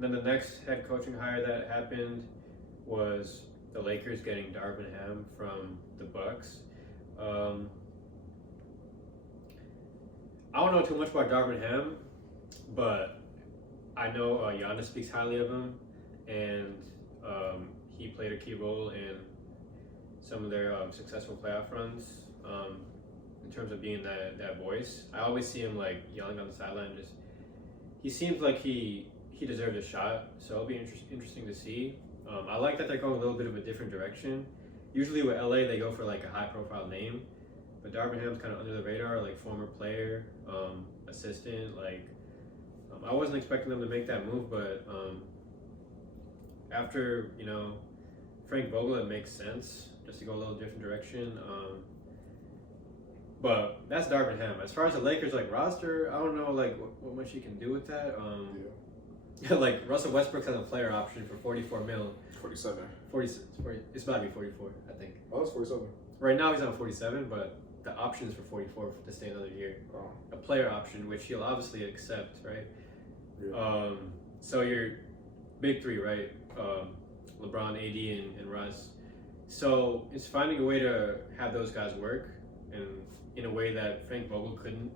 then the next head coaching hire that happened was the Lakers getting Darvin Ham from the Bucks. I don't know too much about Darvin Ham, but I know Giannis speaks highly of him, and he played a key role in some of their successful playoff runs in terms of being that voice. I always see him like yelling on the sideline. Just he seems like he deserves a shot, so it'll be interesting to see. I like that they're going a little bit of a different direction. Usually with LA, they go for like a high-profile name, but Darvin Ham's kind of under the radar, like former player, assistant. Like I wasn't expecting them to make that move, but after Frank Vogel, it makes sense just to go a little different direction. But that's Darvin Ham. As far as the Lakers like roster, I don't know like what much you can do with that. Like Russell Westbrook has a player option for $44 million. 47. 40, it's about to be 44, I think. Oh, it's 47. Right now he's on 47, but the option is for 44 to stay another year. Oh. A player option, which he'll obviously accept, right? Yeah. So your big three, right? LeBron, AD, and Russ. So it's finding a way to have those guys work, and in a way that Frank Vogel couldn't.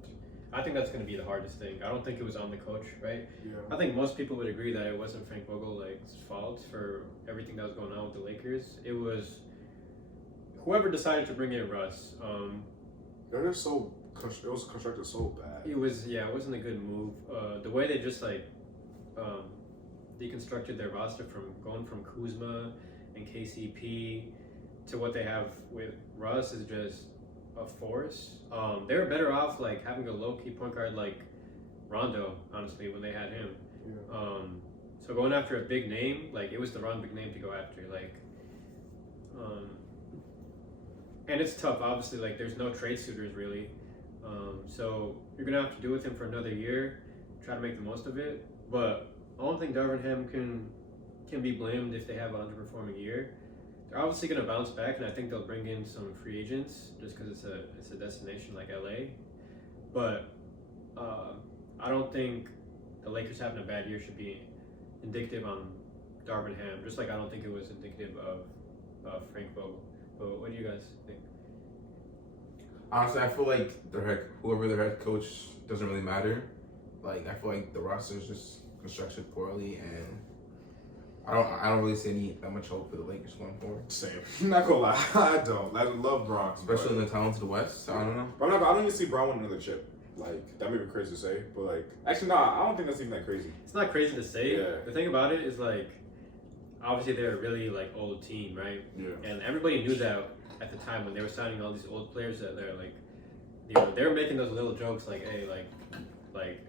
I think that's going to be the hardest thing. I don't think it was on the coach, right? Yeah. I think most people would agree that it wasn't Frank Vogel's fault for everything that was going on with the Lakers. It was whoever decided to bring in Russ. They're just so it was constructed so bad. It wasn't a good move. The way they just like deconstructed their roster from going from Kuzma and KCP to what they have with Russ is just a force. They were better off like having a low-key point guard like Rondo, honestly, when they had him. Yeah. So going after a big name, like it was the wrong big name to go after. Like, and it's tough. Obviously, like there's no trade suitors really. So you're gonna have to do with him for another year, try to make the most of it. But I don't think Darvin Ham can be blamed if they have an underperforming year. They're obviously going to bounce back, and I think they'll bring in some free agents just because it's a destination like LA. But I don't think the Lakers having a bad year should be indicative on Darvin Ham, just like I don't think it was indicative of Frank Vogel. But what do you guys think? Honestly, I feel like whoever their head coach doesn't really matter. Like I feel like the roster is just constructed poorly, and I don't really see that much hope for the Lakers going forward. Same. I'm not gonna lie, I don't. I love Bronx, Especially in the talented West. I don't know. But I don't even see Brown winning another chip. Like that may be crazy to say, but like actually no, I don't think that's even that crazy. It's not crazy to say. Yeah. The thing about it is like, obviously they're a really like old team, right? Yeah. And everybody knew that at the time when they were signing all these old players that they're like, they were making those little jokes like, hey, like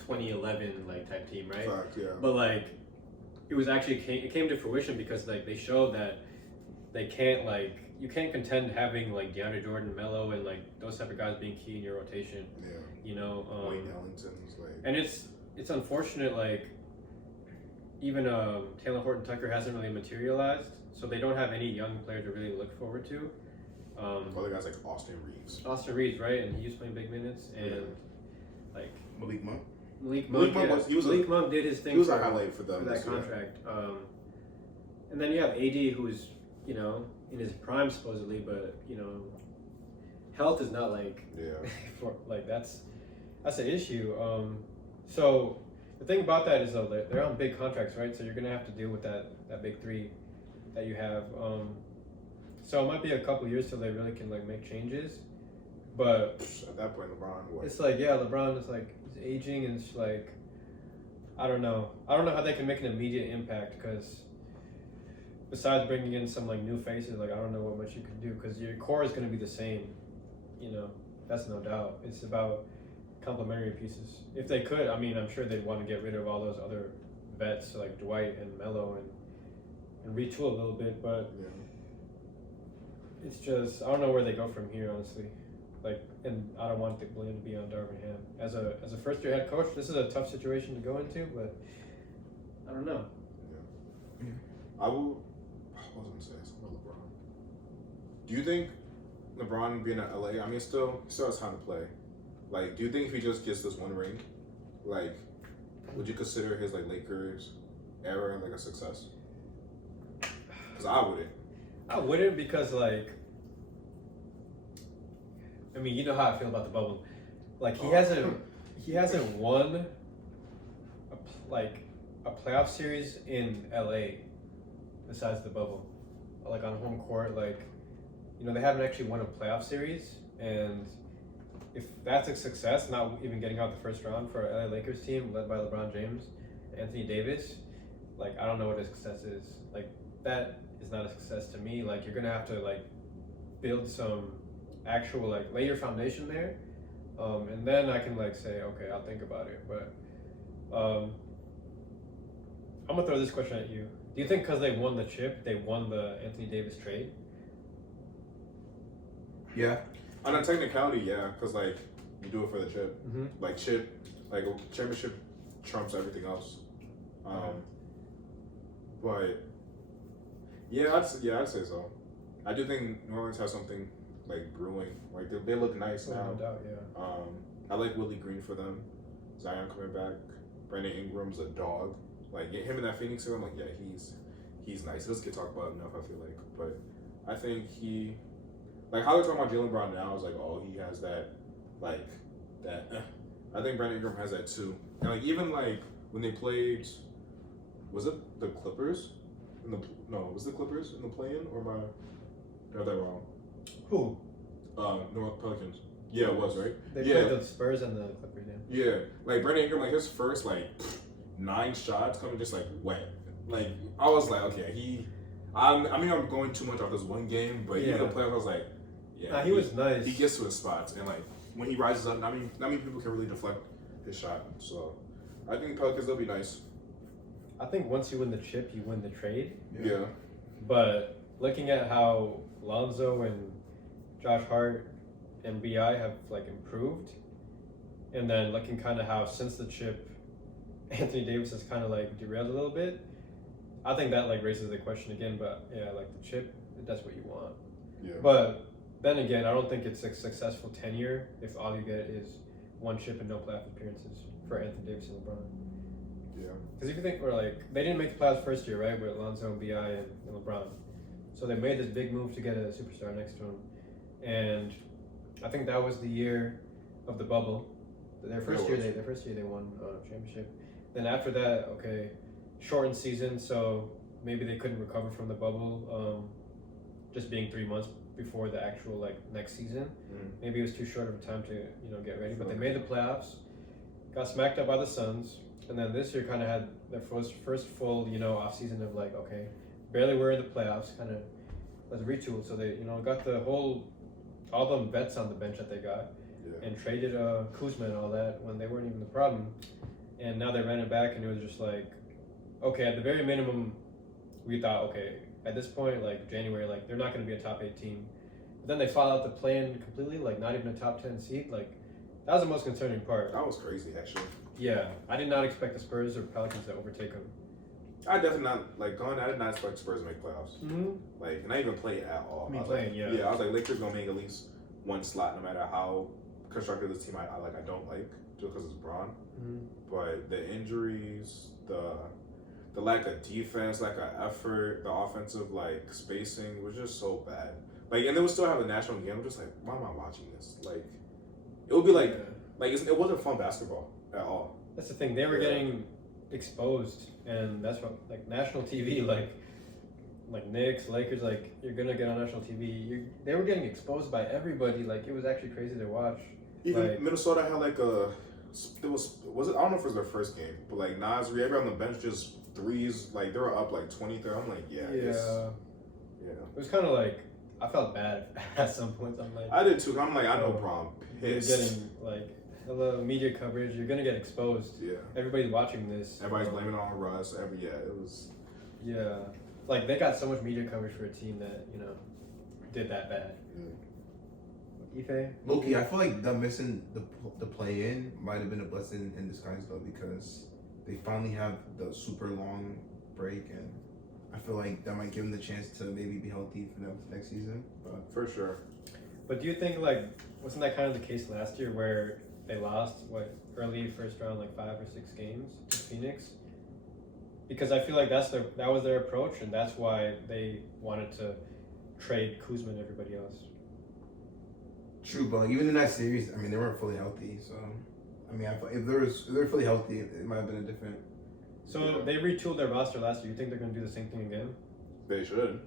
2011 like type team, right? Fact, yeah. But like, it came to fruition because like they showed that they can't like you can't contend having like DeAndre Jordan, Melo, and like those type of guys being key in your rotation. Yeah. You know. Wayne Ellington's like. And it's unfortunate like even Taylor Horton Tucker hasn't really materialized, so they don't have any young player to really look forward to. Other guys like Austin Reeves. Austin Reeves, right? And he was playing big minutes, and like Malik Monk. Malik Monk Monk did his thing. He was a highlight for them for that contract. And then you have AD, who's in his prime supposedly, but health is not like for like that's an issue. So the thing about that is though they're on big contracts, right? So you're gonna have to deal with that big three that you have. So it might be a couple years till they really can like make changes, but at that point LeBron it's like LeBron is like he's aging, and it's like I don't know how they can make an immediate impact because besides bringing in some like new faces, like I don't know what much you can do because your core is going to be the same, that's no doubt. It's about complementary pieces. If they could, I mean, I'm sure they'd want to get rid of all those other vets like Dwight and Melo and retool a little bit, but it's just I don't know where they go from here, honestly. Like, and I don't want the blame to be on Darvin Ham as a first year head coach. This is a tough situation to go into, but I don't know. I was going to say something about LeBron. Do you think LeBron being at LA? I mean, still has time to play. Like, do you think if he just gets this one ring, like would you consider his like Lakers era like a success? Because I wouldn't. I wouldn't because like, I mean, you know how I feel about the bubble. Like he hasn't won a playoff series in LA besides the bubble. Like on home court, like, you know, they haven't actually won a playoff series, and if that's a success, not even getting out the first round for a LA Lakers team led by LeBron James, Anthony Davis, like I don't know what a success is. Like that is not a success to me. Like you're gonna have to like build some actual like lay your foundation there, and then I can like say okay, I'll think about it. But I'm gonna throw this question at you. Do you think because they won the chip, they won the Anthony Davis trade? Yeah. On a technicality, yeah, because like you do it for the chip, Mm-hmm. like championship trumps everything else. But yeah, I'd say so. I do think New Orleans has something like brewing. Like they look nice now. No doubt, yeah. I like Willie Green for them. Zion coming back. Brandon Ingram's a dog. Like him in that Phoenix team, I'm like, yeah, he's nice. He doesn't get talked about enough, I feel like. But I think he, like how they're talking about Jaylen Brown now is like, oh, he has that, like that. I think Brandon Ingram has that too. And like even like when they played, was it the Clippers? Was the Clippers in the play-in or am I got that wrong? Who? North Pelicans. Yeah, it was right. They played the Spurs and the Clippers. Yeah, like Brandon Ingram, like his first like 9 shots coming just like wet. Like I was like, okay, I'm going too much off this one game, but even the playoffs, I was like, yeah, he was nice. He gets to his spots, and like when he rises up, not many people can really deflect his shot. So I think Pelicans will be nice. I think once you win the chip, you win the trade. Yeah. But looking at how Lonzo and Josh Hart and BI have like improved, and then looking kind of how since the chip, Anthony Davis has kind of like derailed a little bit. I think that like raises the question again. But yeah, like the chip, that's what you want. Yeah. But then again, I don't think it's a successful tenure if all you get is one chip and no playoff appearances for Anthony Davis and LeBron. Yeah. Because if you think we're like, they didn't make the playoffs first year, right, with Lonzo and BI and LeBron. So they made this big move to get a superstar next to him. And I think that was the year of the bubble. Their first year they won a championship. Then after that, okay, shortened season, so maybe they couldn't recover from the bubble, just being 3 months before the actual like next season. Maybe it was too short of a time to get ready. But they made the playoffs, got smacked up by the Suns, and then this year kind of had their first full off season of like, okay, barely were in the playoffs, kind of let's retool. So they got all them vets on the bench that they got, and traded Kuzma and all that when they weren't even the problem. And now they ran it back, and it was just like, okay, at the very minimum, we thought, okay, at this point, like January, like they're not going to be a top 8 team. But then they fall out the play-in completely, like not even a top 10 seed. Like that was the most concerning part. That was crazy, actually. Yeah, I did not expect the Spurs or Pelicans to overtake them. I definitely not I did not expect Spurs to make playoffs. Mm-hmm. Like, and I even play at all. I mean, playing, yeah. Yeah, I was like, Lakers gonna make at least one slot, no matter how constructed this team I don't like, just because it's Braun. Mm-hmm. But the injuries, the lack of defense, lack of effort, the offensive like spacing was just so bad. Like, and they would still have the national game. I'm just like, why am I watching this? Like, it would be like, it wasn't fun basketball at all. That's the thing. They were getting exposed, and that's what like national TV, like Knicks, Lakers, like you're gonna get on national TV. They were getting exposed by everybody. Like it was actually crazy to watch. Even like, Minnesota had like I don't know if it was their first game, but like Nas, everybody on the bench just threes, like they were up like 23. I'm like, yeah. It was kind of like I felt bad at some points. I'm like, I did too. I'm like, I know, bro, I'm pissed. You're getting like hello media coverage. You're gonna get exposed. Yeah. Everybody's watching this. Everybody's blaming it on Russ. It was. Yeah, like they got so much media coverage for a team that did that bad. Ife? Loki, I feel like them missing the play-in might have been a blessing in disguise though, because they finally have the super long break, and I feel like that might give them the chance to maybe be healthy for the next season. But For sure. But do you think wasn't that kind of the case last year where they lost early first round like 5 or 6 games to Phoenix, because I feel like that was their approach, and that's why they wanted to trade Kuzma and everybody else. True, but like, even in that series, I mean, they weren't fully healthy. So, I mean, if they're fully healthy, it might have been a different. So they retooled their roster last year. You think they're going to do the same thing again? They should.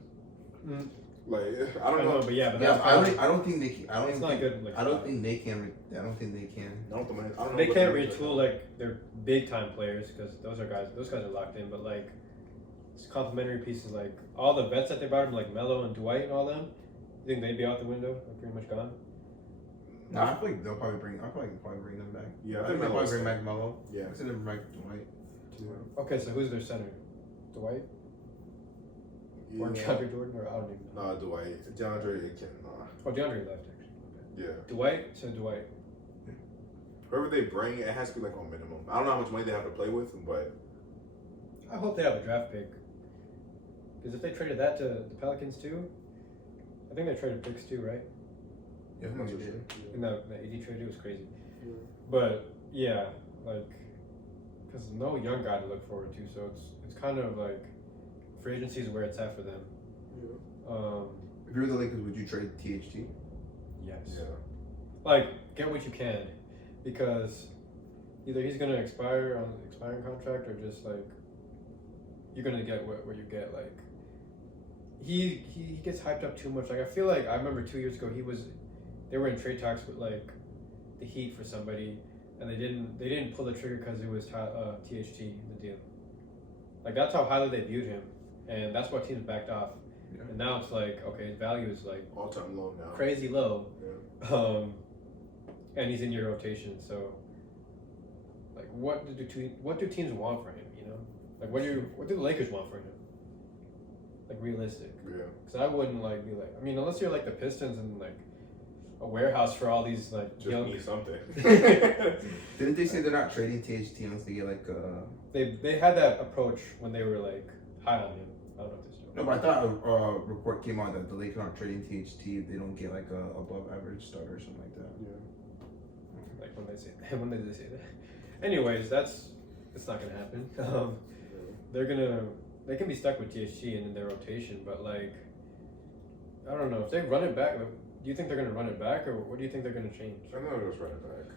Mm. Like I don't know, but yeah, I don't think they can. I don't it's think, not good. Like, I don't think they can. I don't think they can. I don't know they what can't they're retool like their big time players because those guys are locked in. But like, it's complementary pieces like all the vets that they brought from like Melo and Dwight and all them. You think they'd be out the window? Like pretty much gone. No, I feel like they'll probably bring. I'll probably bring them back. Yeah, I think they'll probably bring back Melo. Melo. Yeah, I think they'll bring back Dwight. Okay, so who's their center? Dwight or DeAndre Jordan, or I don't even know. Nah, Dwight. DeAndre can. Oh, DeAndre left actually. Yeah. Dwight. Whoever they bring, it has to be like on minimum. I don't know how much money they have to play with, but I hope they have a draft pick. Because if they traded that to the Pelicans too, I think they traded picks too, right? Yeah, I think they did. And the AD trade, it was crazy. Yeah. But yeah, like, because no young guy to look forward to, so it's kind of like free agency is where it's at for them. Yeah. If you were the Lakers, would you trade THT? Yes. Yeah. Like, get what you can, because either he's gonna expire on an expiring contract, or just like you're gonna get what you get. Like, he gets hyped up too much. Like, I feel like I remember 2 years ago they were in trade talks with like the Heat for somebody, and they didn't pull the trigger because it was THT in the deal. Like, that's how highly they viewed him, and that's why teams backed off. Yeah. And now it's like, okay, his value is like All time low now. crazy low. Yeah. And he's in your rotation, so like, what do teams want for him? You know, like what do the Lakers want for him? Like, realistic. Yeah. Because I wouldn't like be like, I mean, unless you're like the Pistons and like a warehouse for all these like Just young. need something. Didn't they say they're not trading THT unless they get like They had that approach when they were like high on him. I don't know if they still. No, but I thought a report came out that the Lakers aren't trading THT if they don't get like a above average starter or something like that. Yeah. Like when did they say that? Anyways, it's not gonna happen. They can be stuck with THT and in their rotation, but like, I don't know if they run it back. Do you think they're gonna run it back, or what do you think they're gonna change? I know they'll just run it back.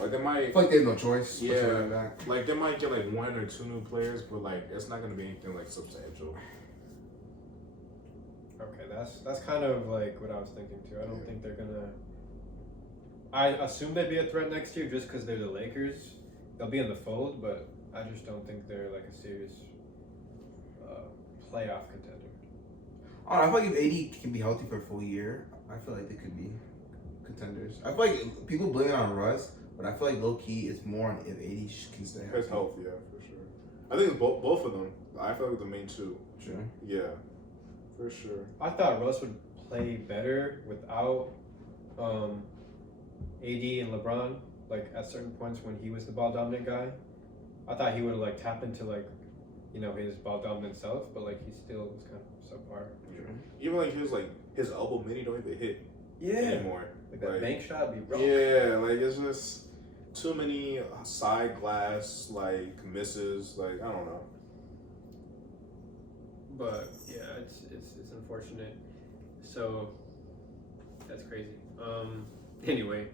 Like they I might. feel like they have no choice. but to Yeah. run it back. Like they might get like 1 or 2 new players, but like it's not gonna be anything like substantial. Okay, that's kind of like what I was thinking too. I don't Yeah. think they're gonna. I assume they'd be a threat next year just because they're the Lakers. They'll be in the fold, but I just don't think they're like a serious playoff contender. I feel like if AD can be healthy for a full year, I feel like they could be contenders. I feel like people blame it on Russ, but I feel like low key it's more on if AD can stay healthy. His health, yeah, for sure. I think it's both of them. I feel like the main two. Sure. Yeah, for sure. I thought Russ would play better without AD and LeBron. Like at certain points when he was the ball dominant guy, I thought he would have like tapped into like, you know, his ball dominant self, but like he still was kind of subpar. Yeah. Even like his elbow mini don't even hit anymore. Like that bank shot be rough. Yeah, like it's just too many side glass like misses. Like I don't know. But yeah, it's unfortunate. So that's crazy. Anyway,